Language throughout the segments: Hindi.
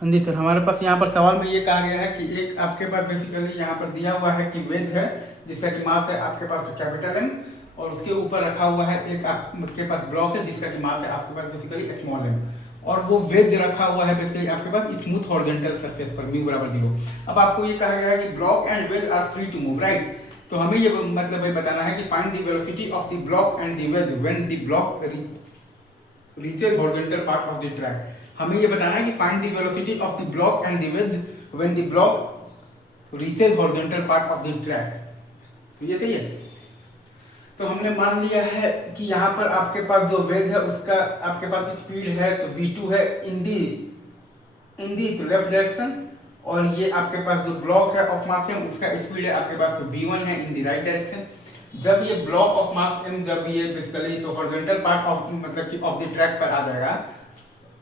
हाँ जी सर, हमारे पास यहाँ पर सवाल में ये कहा गया है कि एक आपके पास बेसिकली यहाँ पर दिया हुआ है कि वेज है जिसका कि मास है आपके पास कैपिटल एम, और उसके ऊपर रखा हुआ है एक आपके पास ब्लॉक है जिसका कि मास है आपके पास बेसिकली स्मॉल एम, और वो वेज रखा हुआ है बेसिकली आपके पास स्मूथ हॉरिजॉन्टल सरफेस पर म्यू बराबर 0। अब आपको ये कहा गया है कि block and wedge are free to move, right. तो हमें ये मतलब ये बताना है कि find the velocity of the block and the wedge when the block reaches horizontal part of the track. हमें ये बताना है कि find the velocity of the block and the wedge when the block reaches horizontal part of the track. तो ये सही है। तो हमने मान लिया है कि यहाँ पर आपके पास जो वेज है उसका आपके पास स्पीड है तो v2 है इन दी लेफ्ट डायरेक्शन, और ये आपके पास जो ब्लॉक है ऑफ मास m उसका स्पीड है आपके पास तो v1 है इन दी राइट डायरेक्शन। जब ये ब्लॉक ऑफ मास m जब ये बेसिकली तो हॉरिजॉन्टल पार्ट ऑफ मतलब कि ऑफ द ट्रैक पर आ जाएगा,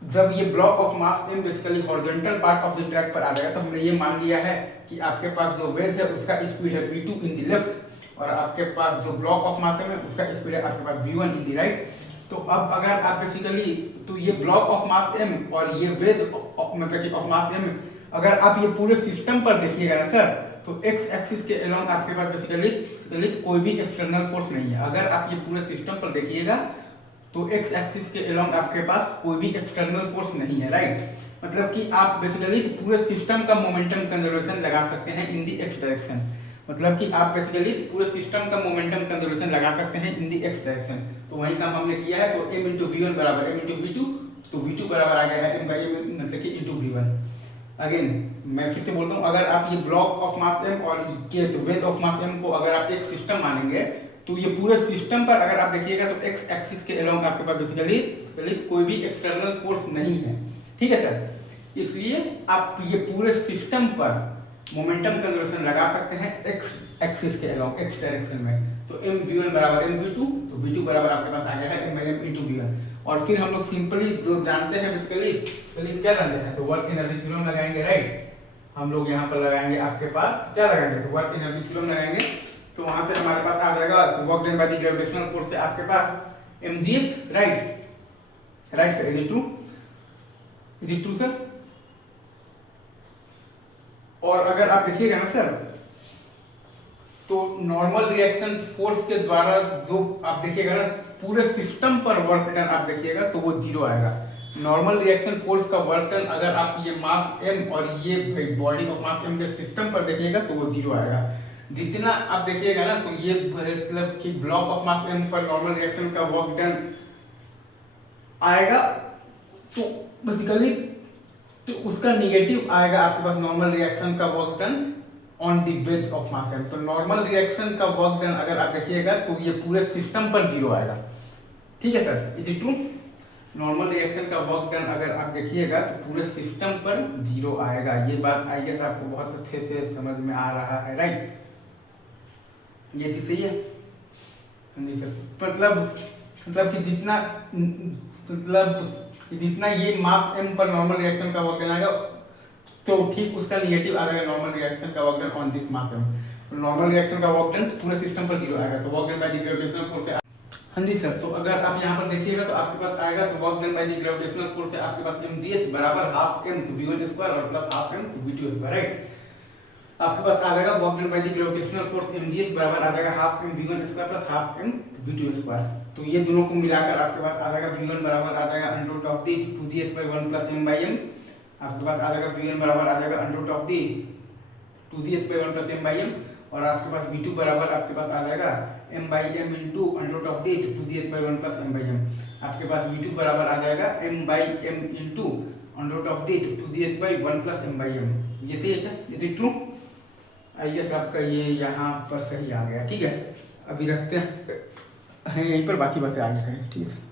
जब ये block of mass m basically horizontal part of the track पर आ जाएगा, तो हमने ये मान लिया है कि आपके पास जो वेज है उसका स्पीड है v2 इन द लेफ्ट, और आपके पास जो ब्लॉक ऑफ मास m है उसका स्पीड है आपके पास v1 इन द राइट। तो अब अगर आप बेसिकली तो ये ब्लॉक ऑफ मास m और ये वेज मतलब कि ऑफ मास m अगर आप ये पूरे सिस्टम पर देखिएगा ना सर, तो एक्स एक्सिस के अलोंग आपके पास बेसिकली कोई भी एक्सटर्नल फोर्स नहीं है। अगर आप ये पूरे सिस्टम पर देखिएगा तो एक्स एक्सिस के अलोंग आपके पास कोई भी एक्सटर्नल फोर्स नहीं है, राइट। मतलब कि आप बेसिकली पूरे सिस्टम का मोमेंटम कंजर्वेशन लगा सकते हैं इन दी एक्स डायरेक्शन। मतलब कि आप बेसिकली पूरे सिस्टम का मोमेंटम कंजर्वेशन लगा सकते हैं इन दी एक्स डायरेक्शन। तो वही काम हमने किया है। तो m इंटू वी बराबर m इंटू v2, तो v2 बराबर आ गया है m बाई m मतलब कि इंटू v1। अगेन मैं फिर से बोलता हूँ, अगर आप ये ब्लॉक ऑफ मास m और ये तो वेज ऑफ मास m को अगर आप एक सिस्टम मानेंगे, तो ये पूरे सिस्टम पर अगर आप देखिएगा तो एक्स एक्सिस के अलोंग आपके पास बेसिकली कोई भी एक्सटर्नल फोर्स नहीं है, ठीक है सर। इसलिए आप ये पूरे सिस्टम पर मोमेंटम कंजर्वेशन लगा सकते हैं एक्स एक्सिस के अलोंग एक्स डायरेक्शन में। तो m v1 बराबर m v2, तो v2 बराबर आपके पास आ गया है m by m into v1। और फिर हम लोग सिंपली जो जानते हैं बेसिकली क्या जानते हैं, तो वर्क एनर्जी थ्योरम लगाएंगे, राइट। हम लोग यहाँ पर लगाएंगे आपके पास तो क्या लगाएंगे, तो वर्क एनर्जी थ्योरम लगाएंगे। तो वहां से हमारे पास आ जाएगा तो work done by the gravitational force से आपके पास mgh, right. Right sir, is it true sir. और अगर आप देखिएगा ना सर, तो नॉर्मल रिएक्शन फोर्स के द्वारा जो आप देखिएगा ना पूरे सिस्टम पर वर्क डन आप देखिएगा तो वो 0 आएगा। नॉर्मल रिएक्शन फोर्स का वर्क डन अगर आप ये मास m और ये बॉडी ऑफ मास m के सिस्टम पर देखिएगा तो वो 0 आएगा। जितना आप देखिएगा ना तो ये मतलब कि ब्लॉक ऑफ मास m पर नॉर्मल रिएक्शन का वर्क डन आएगा, तो बेसिकली तो उसका निगेटिव आएगा आपके पास नॉर्मल रिएक्शन का work done on the ways of mass m। तो नॉर्मल रिएक्शन का वर्क डन अगर आप देखिएगा तो ये पूरे सिस्टम पर 0 आएगा, ठीक है sir, is it true. Normal reaction का वर्क डन अगर आप देखिएगा तो पूरे सिस्टम पर 0 आएगा। ये बात आई गेस आपको बहुत अच्छे से समझ में आ रहा है, राइट। ये चीज सही है। हाँ जी सर, मतलब कि जितना ये मास m पर नॉर्मल रिएक्शन का वर्क डन आएगा तो ठीक उसका निगेटिव आ जाएगा नॉर्मल रिएक्शन का work done on this mass m। तो नॉर्मल रिएक्शन का वर्क डन पूरे सिस्टम पर 0 आएगा, तो work done by the gravitational force से। हाँ जी सर, तो अगर आप यहाँ पर देखिएगा तो आपके पास आएगा तो work done by the gravitational force से आपके पास mgh बराबर हाफ m तो v1 स्क्वायर और प्लस हाफ m तो v2 स्क्वायर, राइट। आपके पास आ जाएगा work done by the gravitational force mgh बराबर आ जाएगा half m v1 square plus half m v2 square. तो ये दोनों को मिलाकर आपके पास आ जाएगा v1 बराबर आ जाएगा under root of the 2gh by 1 plus m by m। आपके पास आ जाएगा v1 बराबर आ जाएगा under root of the 2gh by 1 plus m by m, और आपके पास v2 बराबर आपके पास आ जाएगा m by m into under root of the 2gh by 1 plus m by m। आपके पास v2 बराबर आ जाएगा m by m into under root of the 2gh by 1 plus m by m। ये सही है क्या, is it true. I guess आपका ये यहाँ पर सही आ गया, ठीक है। अभी रखते हैं यहीं पर, बाकी बातें आगे करें, ठीक है।